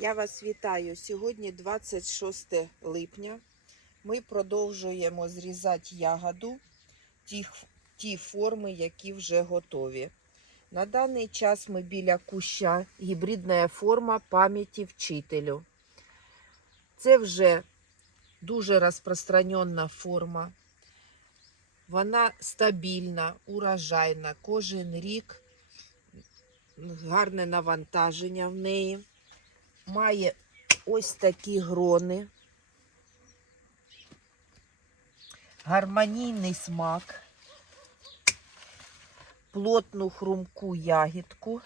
Я вас вітаю. Сьогодні 26 липня. Ми продовжуємо зрізати ягоду ті, ті форми, які вже готові. На даний час ми біля куща гібридна форма пам'яті вчителю. Це вже дуже розпространена форма. Вона стабільна, урожайна. Кожен рік гарне навантаження в неї. Має ось такі грони. Гармонійний смак, плотну хрумку ягідку.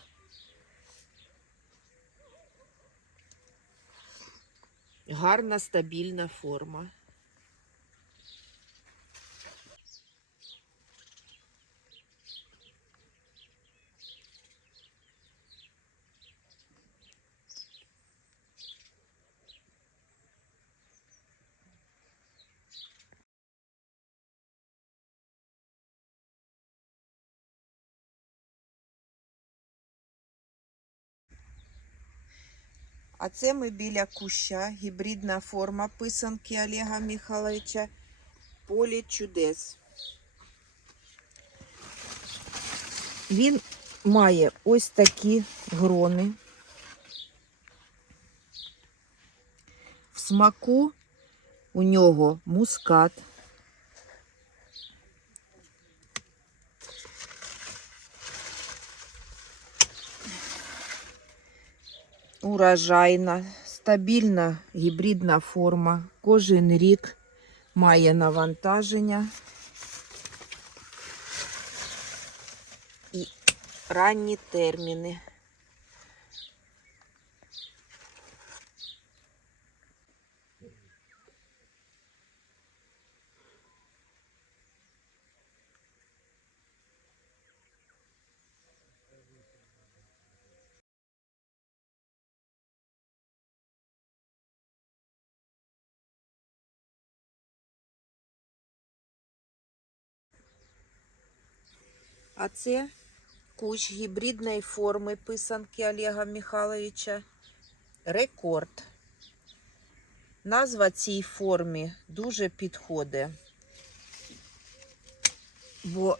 Гарна стабільна форма. А це ми біля куща, гібридна форма писанки Олега Михайловича Поле чудес. Він має ось такі грони. В смаку у нього мускат. Урожайна, стабільна гібридна форма. Кожен рік має навантаження і ранні терміни. А це кущ гібридної форми писанки Олега Михайловича. Рекорд. Назва цій формі дуже підходить, бо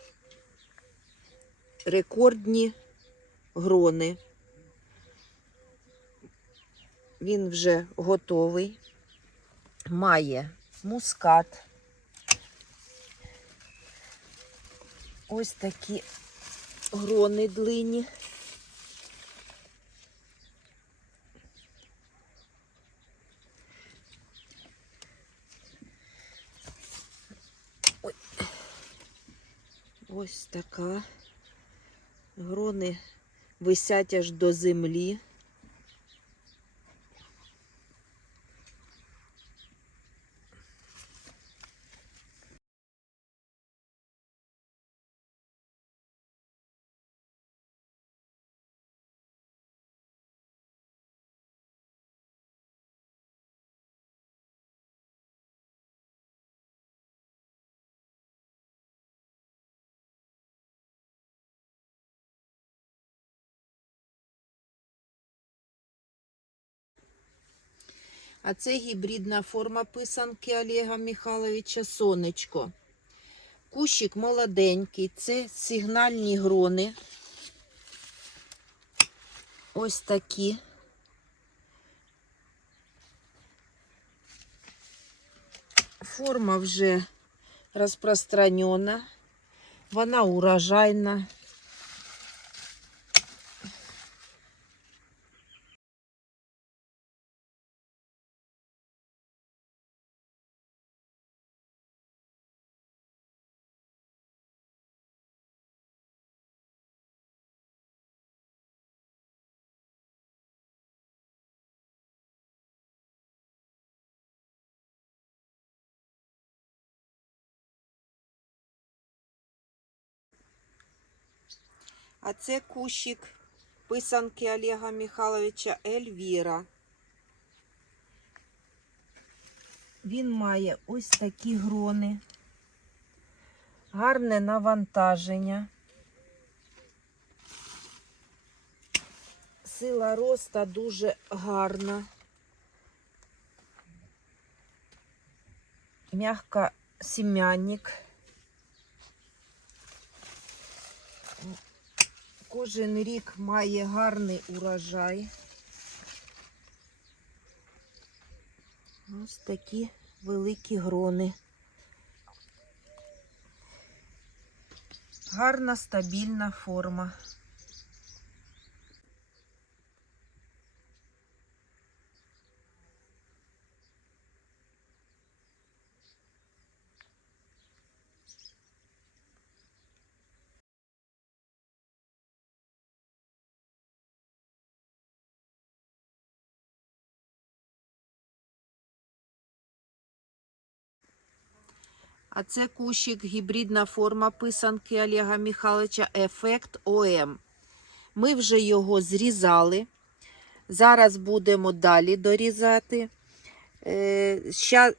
рекордні грони. Він вже готовий, має мускат. Ось такі грони длинні. Ось така. Грони висять аж до землі. А це гібридна форма писанки Олега Михайловича Сонечко. Кущик молоденький, це сигнальні грони. Ось такі. Форма вже розпространена, вона урожайна. А це кущик писанки Олега Михайловича Ельвіра. Він має ось такі грони, гарне навантаження, Сила роста дуже гарна. Мягко сім'янник. Кожен рік має гарний урожай. Ось такі великі грони. Гарна стабільна форма. А це кущик гібридна форма писанки Олега Михайловича Ефект ОМ. Ми вже його зрізали. Зараз будемо далі дорізати. Е,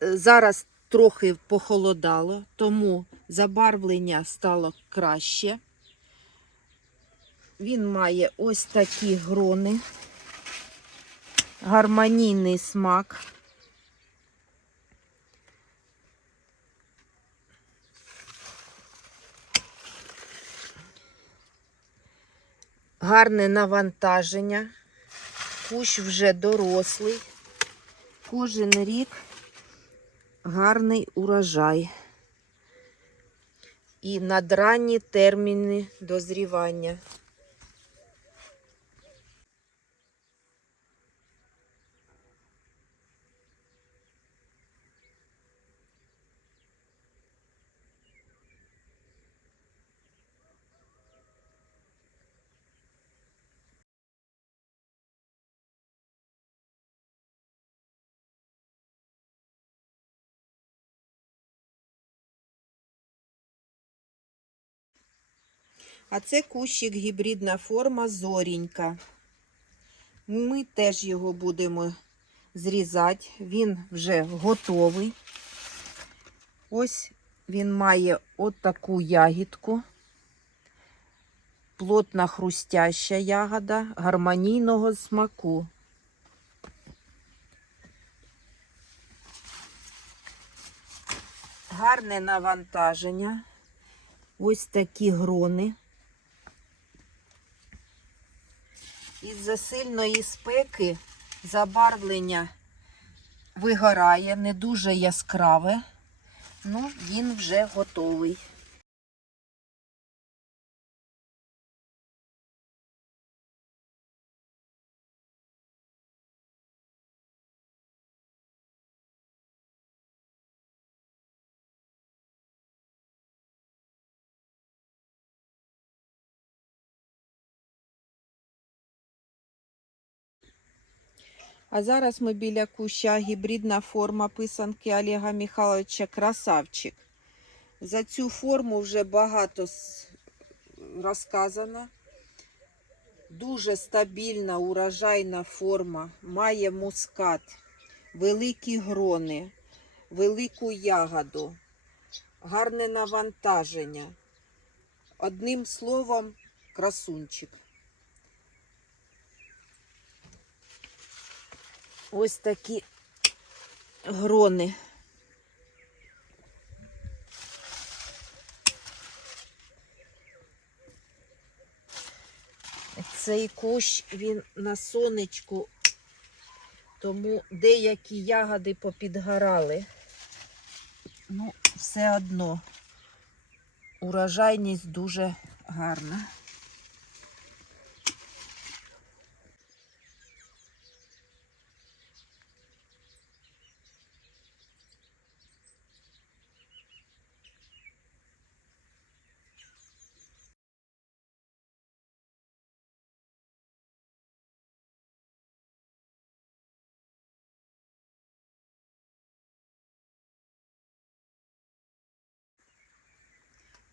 зараз трохи похолодало, тому забарвлення стало краще. Він має ось такі грони, гармонійний смак. Гарне навантаження. Кущ вже дорослий. Кожен рік гарний урожай. І надранні терміни дозрівання. А це кущик гібридна форма зорінька. Ми теж його будемо зрізати. Він вже готовий. Ось він має отаку ягідку. Плотна хрустяща ягода гармонійного смаку. Гарне навантаження. Ось такі грони. Із-за сильної спеки забарвлення вигорає, не дуже яскраве. Ну, він вже готовий. А зараз ми біля куща гібридна форма писанки Олега Михайловича Красавчик. За цю форму вже багато розказано. Дуже стабільна урожайна форма, має мускат, великі грони, велику ягоду, гарне навантаження. Одним словом, красунчик. Ось такі грони. Цей кущ він на сонечку, тому деякі ягоди попідгорали. Ну, все одно урожайність дуже гарна.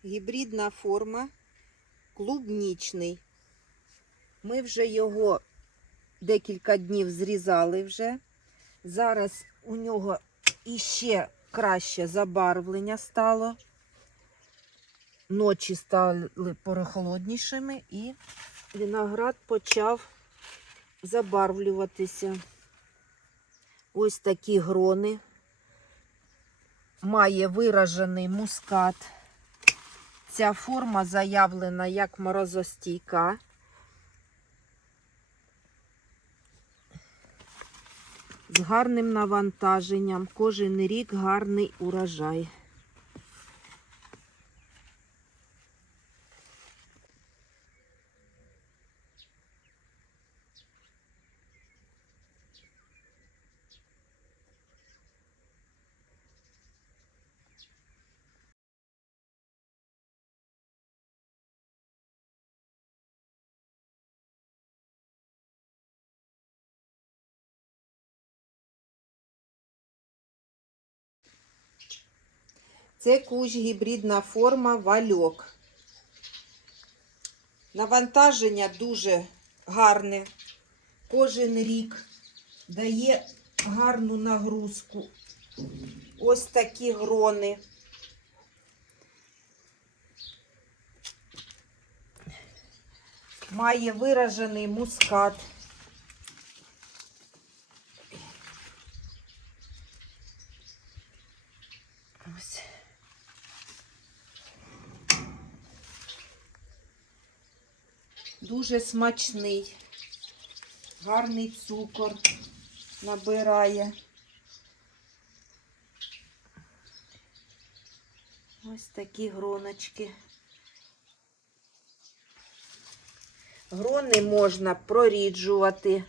Гібридна форма клубнічний. Ми вже його декілька днів зрізали вже. Зараз у нього іще краще забарвлення стало. Ночі стали прохолоднішими і виноград почав забарвлюватися. Ось такі грони. Має виражений мускат. Ця форма заявлена як морозостійка. З гарним навантаженням. Кожен рік гарний урожай. Це кущ гібридна форма вальок. Навантаження дуже гарне. Кожен рік дає гарну нагрузку. Ось такі грони. Має виражений мускат. Дуже смачний, гарний цукор набирає. Ось такі гроночки. Грони можна проріджувати,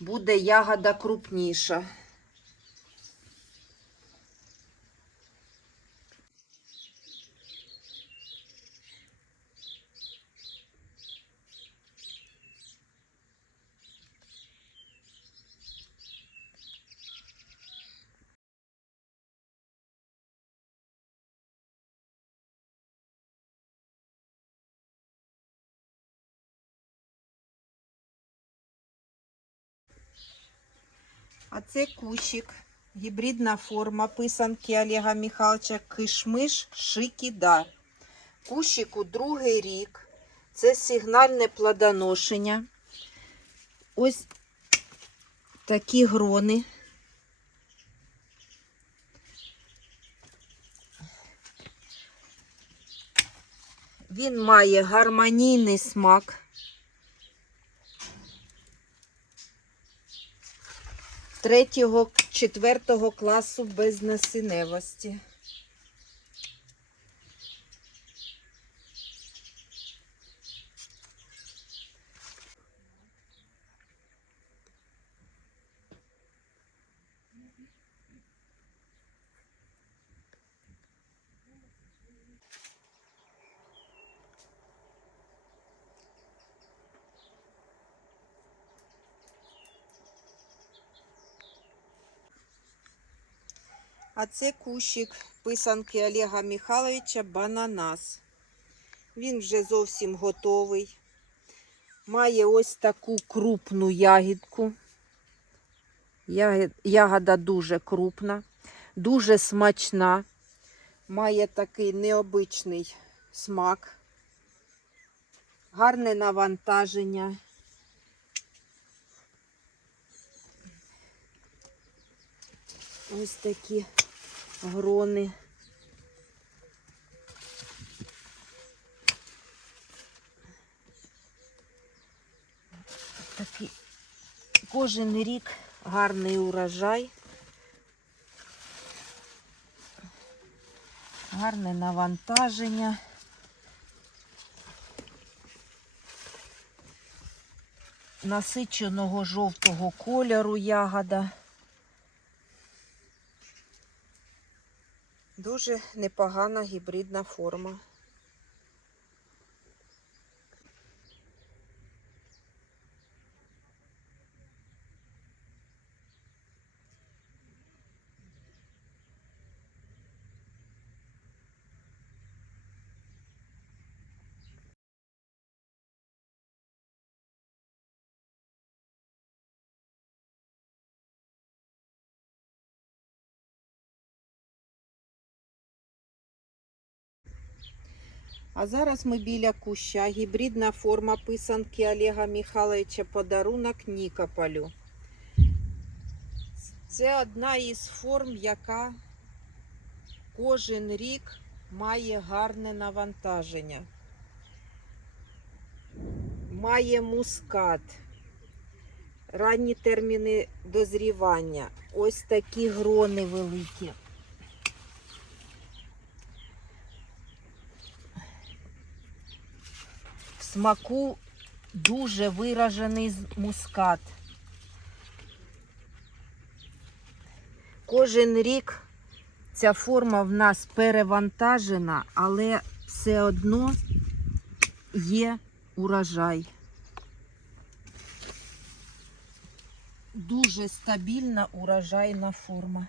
буде ягода крупніша. А це кущик, гібридна форма писанки Олега Михайловича Кишмиш Шикідар. Кущику другий рік. Це сигнальне плодоношення. Ось такі грони. Він має гармонійний смак. Третього, четвертого класу без насінневості. А це кущик писанки Олега Михайловича Бананас. Він вже зовсім готовий. Має ось таку крупну ягідку. Ягода дуже крупна, дуже смачна. Має такий необичний смак, гарне навантаження. Ось такі грони. Такий кожен рік гарний урожай. Гарне навантаження. Насиченого жовтого кольору ягода. Дуже непогана гібридна форма. А зараз ми біля куща. Гібридна форма писанки Олега Михайловича подарунок Нікополю. Це одна із форм, яка кожен рік має гарне навантаження. Має мускат, ранні терміни дозрівання. Ось такі грони великі. Смаку дуже виражений мускат. Кожен рік ця форма в нас перевантажена, але все одно є урожай. Дуже стабільна урожайна форма.